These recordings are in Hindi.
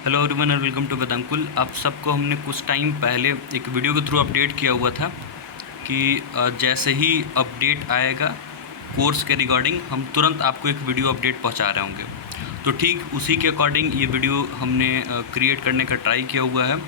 Hello everyone and welcome to Vedankul. आप सबको हमने कुछ टाइम पहले एक वीडियो के थ्रू अपडेट किया हुआ था कि जैसे ही अपडेट आएगा कोर्स के रिगार्डिंग हम तुरंत आपको एक वीडियो अपडेट पहुंचा रहे होंगे। तो ठीक उसी के अकॉर्डिंग ये वीडियो हमने क्रिएट करने का ट्राई किया हुआ है।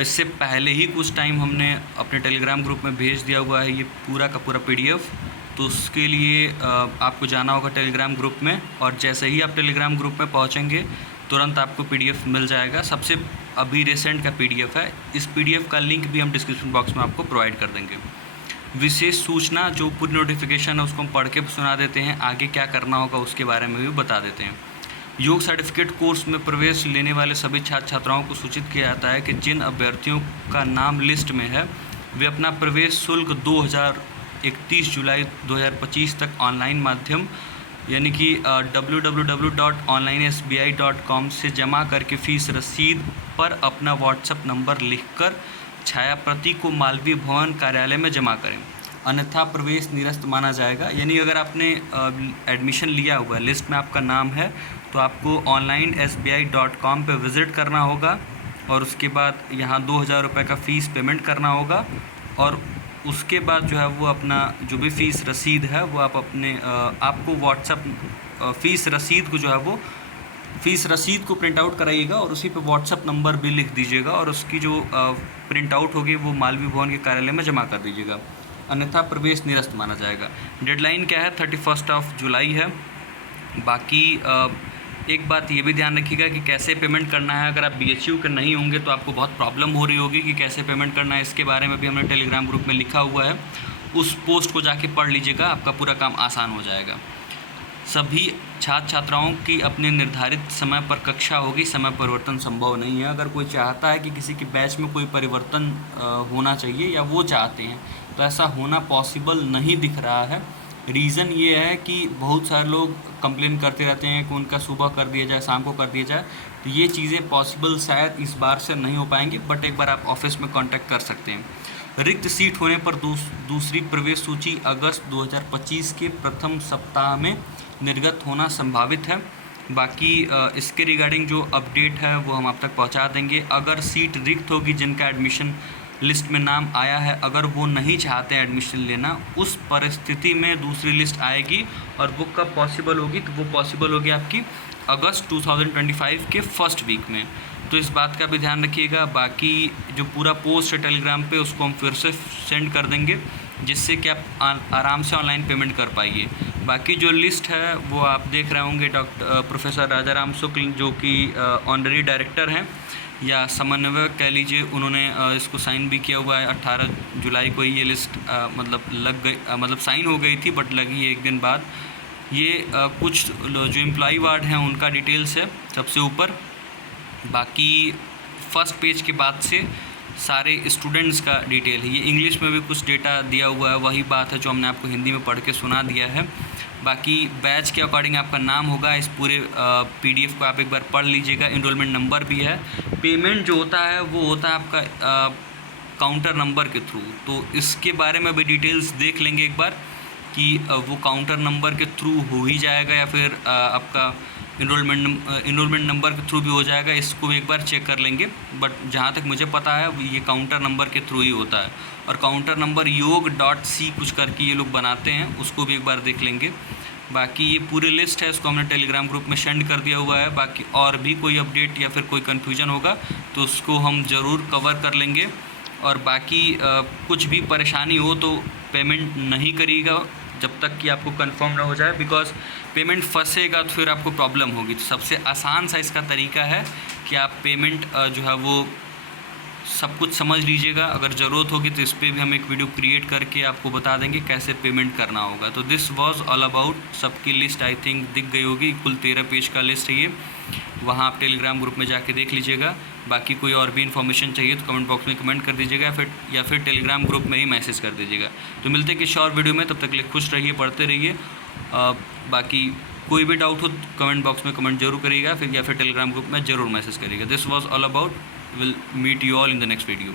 इससे पहले ही कुछ टाइम हमने अपने टेलीग्राम ग्रुप में भेज दिया हुआ है ये पूरा का पूरा पीडीएफ। तो उसके लिए आपको जाना होगा टेलीग्राम ग्रुप में, और जैसे ही आप टेलीग्राम ग्रुप में पहुंचेंगे तुरंत आपको पीडीएफ मिल जाएगा। सबसे अभी रिसेंट का पीडीएफ है। इस पीडीएफ का लिंक भी हम डिस्क्रिप्शन बॉक्स में आपको प्रोवाइड कर देंगे। विशेष सूचना जो पूरी नोटिफिकेशन है उसको हम पढ़ के सुना देते हैं, आगे क्या करना होगा उसके बारे में भी बता देते हैं। योग सर्टिफिकेट कोर्स में प्रवेश लेने वाले सभी छात्र छात्राओं को सूचित किया जाता है कि जिन अभ्यर्थियों का नाम लिस्ट में है वे अपना प्रवेश शुल्क 31 जुलाई 2025 तक ऑनलाइन माध्यम यानी कि www.onlinesbi.com से जमा करके फ़ीस रसीद पर अपना व्हाट्सएप नंबर लिखकर छायाप्रति को मालवीय भवन कार्यालय में जमा करें, अन्यथा प्रवेश निरस्त माना जाएगा। यानी अगर आपने एडमिशन लिया हुआ है, लिस्ट में आपका नाम है, तो आपको onlinesbi.com पे विज़िट करना होगा और उसके बाद यहाँ 2000 रुपये का फ़ीस पेमेंट करना होगा। और उसके बाद जो है वो अपना जो भी फ़ीस रसीद है वो आप अपने आपको व्हाट्सएप फ़ीस रसीद को जो है वो फ़ीस रसीद को प्रिंट आउट कराइएगा और उसी पे व्हाट्सएप नंबर भी लिख दीजिएगा और उसकी जो प्रिंट आउट होगी वो मालवीय भवन के कार्यालय में जमा कर दीजिएगा, अन्यथा प्रवेश निरस्त माना जाएगा। डेडलाइन क्या है? 31 जुलाई है। बाकी एक बात ये भी ध्यान रखिएगा कि कैसे पेमेंट करना है। अगर आप बीएचयू के नहीं होंगे तो आपको बहुत प्रॉब्लम हो रही होगी कि कैसे पेमेंट करना है। इसके बारे में भी हमने टेलीग्राम ग्रुप में लिखा हुआ है, उस पोस्ट को जाके पढ़ लीजिएगा, आपका पूरा काम आसान हो जाएगा। सभी छात्र छात्राओं की अपने निर्धारित समय पर कक्षा होगी, समय परिवर्तन संभव नहीं है। अगर कोई चाहता है कि किसी के बैच में कोई परिवर्तन होना चाहिए या वो चाहते हैं तो ऐसा होना पॉसिबल नहीं दिख रहा है। रीज़न ये है कि बहुत सारे लोग कंप्लेन करते रहते हैं कि उनका सुबह कर दिया जाए, शाम को कर दिया जाए, तो ये चीज़ें पॉसिबल शायद इस बार से नहीं हो पाएंगे, बट एक बार आप ऑफिस में कांटेक्ट कर सकते हैं। रिक्त सीट होने पर दूसरी प्रवेश सूची अगस्त 2025 के प्रथम सप्ताह में निर्गत होना संभावित है। बाकी इसके रिगार्डिंग जो अपडेट है वो हम आप तक पहुंचा देंगे। अगर सीट रिक्त होगी, जिनका एडमिशन लिस्ट में नाम आया है, अगर वो नहीं चाहते हैं एडमिशन लेना, उस परिस्थिति में दूसरी लिस्ट आएगी और वो कब पॉसिबल होगी? तो वो पॉसिबल होगी आपकी अगस्त 2025 के फर्स्ट वीक में। तो इस बात का भी ध्यान रखिएगा। बाकी जो पूरा पोस्ट है टेलीग्राम पे उसको हम फिर से सेंड कर देंगे, जिससे कि आप आराम से ऑनलाइन पेमेंट कर पाइए। बाकी जो लिस्ट है वो आप देख रहे होंगे, प्रोफेसर राजाराम शुक्ल जो कि ऑनररी डायरेक्टर हैं या समन्वयक कह लीजिए, उन्होंने इसको साइन भी किया हुआ है। 18 जुलाई को ये लिस्ट लग गई, मतलब साइन हो गई थी, बट लगी एक दिन बाद। ये कुछ जो एम्प्लॉई वार्ड हैं उनका डिटेल्स है सबसे ऊपर। बाकी फर्स्ट पेज के बाद से सारे स्टूडेंट्स का डिटेल है। ये इंग्लिश में भी कुछ डेटा दिया हुआ है, वही बात है जो हमने आपको हिंदी में पढ़ के सुना दिया है। बाकी बैच के अकॉर्डिंग आपका नाम होगा। इस पूरे पीडीएफ को आप एक बार पढ़ लीजिएगा। इनरोलमेंट नंबर भी है। पेमेंट जो होता है वो होता है आपका काउंटर नंबर के थ्रू। तो इसके बारे में भी डिटेल्स देख लेंगे एक बार कि वो काउंटर नंबर के थ्रू हो ही जाएगा या फिर आपका इनरोलमेंट नंबर के थ्रू भी हो जाएगा। इसको भी एक बार चेक कर लेंगे, बट जहाँ तक मुझे पता है ये काउंटर नंबर के थ्रू ही होता है। और काउंटर नंबर योग.c कुछ करके ये लोग बनाते हैं, उसको भी एक बार देख लेंगे। बाकी ये पूरी लिस्ट है, इसको हमने टेलीग्राम ग्रुप में सेंड कर दिया हुआ है। बाकी और भी कोई अपडेट या फिर कोई कन्फ्यूजन होगा तो उसको हम ज़रूर कवर कर लेंगे। और बाकी कुछ भी परेशानी हो तो पेमेंट नहीं करिएगा जब तक कि आपको कंफर्म ना हो जाए, बिकॉज पेमेंट फंसेगा तो फिर आपको प्रॉब्लम होगी। तो सबसे आसान सा इसका तरीका है कि आप पेमेंट जो है वो सब कुछ समझ लीजिएगा। अगर ज़रूरत होगी तो इस पर भी हम एक वीडियो क्रिएट करके आपको बता देंगे कैसे पेमेंट करना होगा। तो दिस वाज ऑल अबाउट। सबकी लिस्ट आई थिंक दिख गई होगी, कुल 13 पेज का लिस्ट है ये, वहाँ आप टेलीग्राम ग्रुप में जाके देख लीजिएगा। बाकी कोई और भी इन्फॉर्मेशन चाहिए तो कमेंट बॉक्स में कमेंट कर दीजिएगा या फिर टेलीग्राम ग्रुप में ही मैसेज कर दीजिएगा। तो मिलते हैं किसी और वीडियो में, तब तक के लिए खुश रहिए, पढ़ते रहिए। बाकी कोई भी डाउट हो तो कमेंट बॉक्स में कमेंट जरूर करिएगा, फिर या फिर टेलीग्राम ग्रुप में ज़रूर मैसेज करिएगा। This was all about. Will meet you all in the next video.